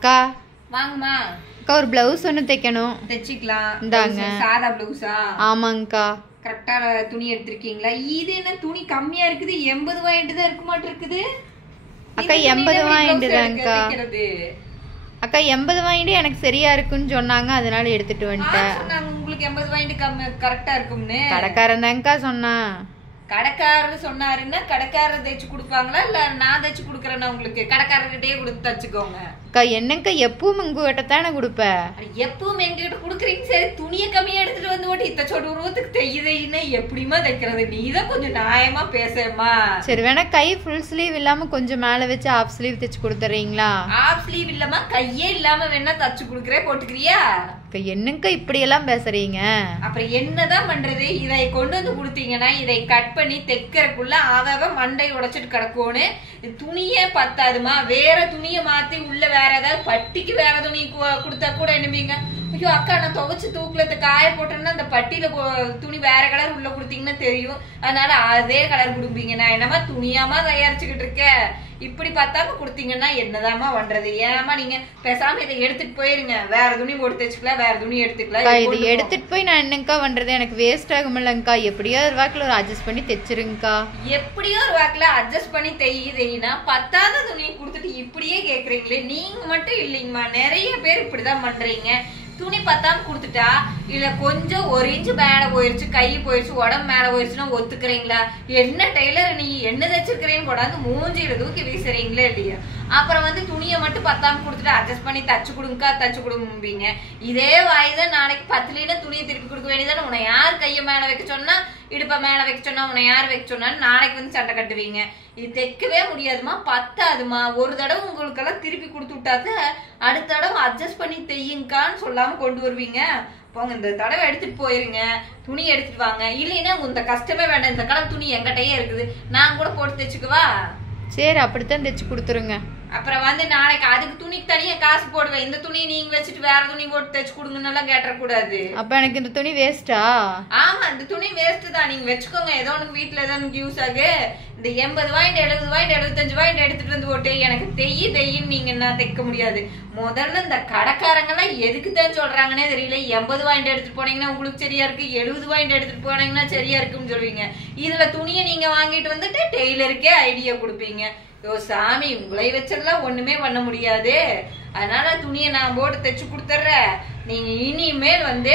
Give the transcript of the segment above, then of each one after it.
அக்கா வாங்கம்மா. அக்கா ஒரு பிளவுஸ் ஒன்று தைக்கணும். தைச்சிக்கலாம். இந்தாங்க. சாதா பிளவுஸா? ஆமாங்கக்கா. கரெக்டான துணி எடுத்திருக்கீங்களா? இது என்ன துணி கம்மியா இருக்குது? 80 ரூபாய்ட்டு தான் இருக்கு மாட்டு இருக்குது. அக்கா 80 ரூபாய்ட்டு தான்க்கா. அக்கா 80 ரூபாய்ட்டு எனக்கு சரியா இருக்குன்னு சொன்னாங்க, அதனால எடுத்துட்டு வந்துட்டேன். சொன்னாங்க உங்களுக்கு 80 ரூபாய்ட்டு கரெக்டா இருக்கும்னு. கடைக்காரன் தான்க்கா சொன்னா. கடைக்காரர் சொன்னாருன்னா கடைக்காரர் தைச்சு கொடுப்பாங்களா இல்ல நான் தைச்சு கொடுக்கறேன்னா உங்களுக்கு? கடைக்காரர்கிட்டயே கொடுத்து தச்சுக்கோங்க. அக்கா என்னங்கக்கா எப்பவும் உங்ககிட்ட தானே கொடுப்பேன். எப்பவும் எங்ககிட்ட கொடுக்குறீங்க. சரி துணியை கம்மியா எடுத்துட்டு வந்து ஓட்டி இத்த சொட்டு உருவத்துக்கு தையுதைன்னா எப்படிமா தைக்கிறது? நீதான் கொஞ்சம் நியாயமா பேசமா. சரி வேணா கை ஃபுல் ஸ்லீவ் இல்லாம கொஞ்சம் மேல வச்சு ஆஃப் ஸ்லீவ் தைச்சு கொடுத்துறீங்களா? ஆஃப் ஸ்லீவ் இல்லாம கையே இல்லாம வேணா தச்சு கொடுக்குறே, போட்டுக்கிறியா? என்னங்கக்கா இப்படி எல்லாம் பேசுறீங்க? அப்புறம் என்னதான் பண்றது? இதை கொண்டு வந்து கொடுத்தீங்கன்னா இதை கட் பண்ணி தைக்கிறதுக்குள்ள அவ மண்டை உடைச்சிட்டு கிடக்கும்னு துணியே பத்தாதுமா. வேற துணியை மாத்தி உள்ள வேற ஏதாவது பட்டிக்கு வேற துணி கொடுத்தா கூட என்னவீங்க, ஐயோ அக்கா நான் துவைச்சு தூக்குல காய போட்டேன்னா அந்த பட்டியில துணி வேற கலர் உள்ள கொடுத்தீங்கன்னா தெரியும், அதனால அதே கலர் கொடுப்பீங்க. நான் என்னமா துணியாமா தயாரிச்சுக்கிட்டு இருக்கேன்? இப்படி பார்த்தாம கொடுத்தீங்கன்னா என்னதாமா பண்றது? ஏமா நீங்க பேசாம இதை எடுத்துட்டு போயிருங்க, வேற துணி போட்டு தைச்சுக்கலாம், வேற துணி எடுத்துக்கலாம். இது எடுத்துட்டு போய் நான் என்னங்கக்கா பண்றது? எனக்கு வேஸ்ட் ஆகுமில்லங்கக்கா. எப்படியோ ஒரு வாக்குல ஒரு அட்ஜஸ்ட் பண்ணி தைச்சிருங்கக்கா. எப்படியோ ஒரு வாக்குல அட்ஜஸ்ட் பண்ணி தையினா பத்தாத துணியை கொடுத்துட்டு இப்படியே கேக்குறீங்களே. நீங்க மட்டும் இல்லைங்கம்மா, நிறைய பேர் இப்படிதான் பண்றீங்க. துணி பத்தாம கொடுத்துட்டா இல்ல கொஞ்சம் 1 இன்ச்சு மேல போயிருச்சு, கை போயிருச்சு, உடம்பு மேல போயிருச்சுன்னா ஒத்துக்கிறீங்களா? என்ன டெய்லர் நீ என்ன தைச்சிருக்கிறேன்னு கொண்டாந்து மூஞ்சியில தூக்கி வீசுறீங்களே இல்லையா? அப்புறம் வந்து துணியை மட்டும் பத்தாம கொடுத்துட்டு அட்ஜஸ்ட் பண்ணி தச்சு கொடுங்கக்கா தச்சு கொடுங்க. இதே வாய்தான் நாளைக்கு 10 துணியை திருப்பி கொடுக்க வேண்டியதானே. உன்னை யார் கையை மேல வைக்க சொன்னா, இடுப்ப மேல வைக்க சொன்னா, உன்னை யார் வைக்க சொன்னான்னு நாளைக்கு வந்து சண்டை கட்டுவீங்க. இது தைக்கவே முடியாதுமா, பத்தாதுமா. ஒரு தடவை உங்களுக்கெல்லாம் திருப்பி கொடுத்து விட்டாத அடுத்த தடவை அட்ஜஸ்ட் பண்ணி தையுங்கக்கான்னு சொல்லாம கொண்டு வருவீங்க. போங்க, இந்த தடவை எடுத்துட்டு போயிருங்க, துணி எடுத்துட்டு வாங்க. இல்லைன்னா இந்த கஷ்டமே வேண்டாம், இந்த கலர் துணி என்கிட்டயே இருக்குது, நான் கூட போட்டு தைச்சுக்குவா. சரி அப்படித்தான் தைச்சு கொடுத்துருங்க. அப்புறம் வந்து நாளைக்கு அதுக்கு துணிக்கு தனியா காசு போடுவேன், இந்த துணி நீங்க வச்சுட்டு வேற துணி போட்டு தைச்சு கொடுங்கன்னு எல்லாம் கேட்டக்கூடாது. அப்ப எனக்கு இந்த துணி வேஸ்டா? ஆமா இந்த துணி வேஸ்ட் தான், நீங்க வச்சுக்கோங்க. ஏதோ உனக்கு வீட்டுல ஏதோ யூஸ் ஆகு. இந்த 80 ரூபாய்ட்டு 70 ரூபாய்ட்டு 75 ரூபாய்ட்டு எடுத்துட்டு வந்து போட்டு எனக்கு தையின்னு நீங்க என்ன தைக்க முடியாது. முதல்ல இந்த கடைக்காரங்க எல்லாம் எதுக்கு தான் சொல்றாங்கன்னே தெரியல. 80 ரூபாய்ட்டு எடுத்துட்டு போனீங்கன்னா உங்களுக்கு சரியா இருக்கு, 70 ரூபாய்ட்டு எடுத்துட்டு போனீங்கன்னா சரியா இருக்குன்னு சொல்லுவீங்க. இதுல துணியை நீங்க வாங்கிட்டு வந்துட்டு டெய்லருக்கே ஐடியா கொடுப்பீங்க. யோ சாமி, உங்களை வச்செல்லாம் ஒண்ணுமே பண்ண முடியாது. அதனால துணியை நான் போட்டு தைச்சு கொடுத்துட்றேன். நீங்க இனிமேல் வந்து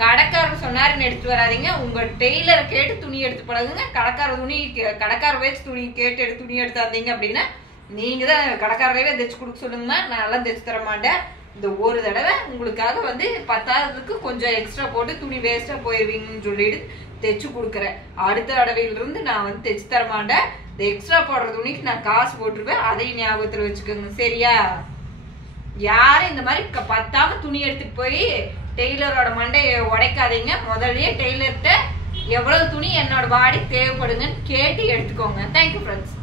கடைக்காரர் சொன்னாருன்னு எடுத்து வராதிங்க. உங்க டெய்லரை கேட்டு துணி எடுத்து பழகுங்க. கடைக்கார வச்சு துணி கேட்டு துணி எடுத்தாதீங்க அப்படின்னா நீங்க தான் கடைக்காரரவே தைச்சு கொடுக்க சொல்லுங்கம்மா. நான் எல்லாம் தைச்சு தர மாட்டேன். இந்த ஒரு தடவை உங்களுக்காக வந்து பத்தாததுக்கு கொஞ்சம் எக்ஸ்ட்ரா போட்டு துணி வேஸ்டா போயிருவீங்கன்னு சொல்லிட்டு தைச்சு கொடுக்குறேன். அடுத்த தடவையில இருந்து நான் வந்து தைச்சு தர மாட்டேன். இந்த எக்ஸ்ட்ரா போடுற துணிக்கு நான் காசு போட்டுருவேன், அதையும் ஞாபகத்துல வச்சுக்கோங்க சரியா? யாரும் இந்த மாதிரி பத்தாம துணி எடுத்துட்டு போய் டெய்லரோட மண்டையை உடைக்காதீங்க. முதல்லயே டெய்லர்கிட்ட எவ்வளவு துணி என்னோட பாடி தேவைப்படுங்கன்னு கேட்டு எடுத்துக்கோங்க. Thank you friends.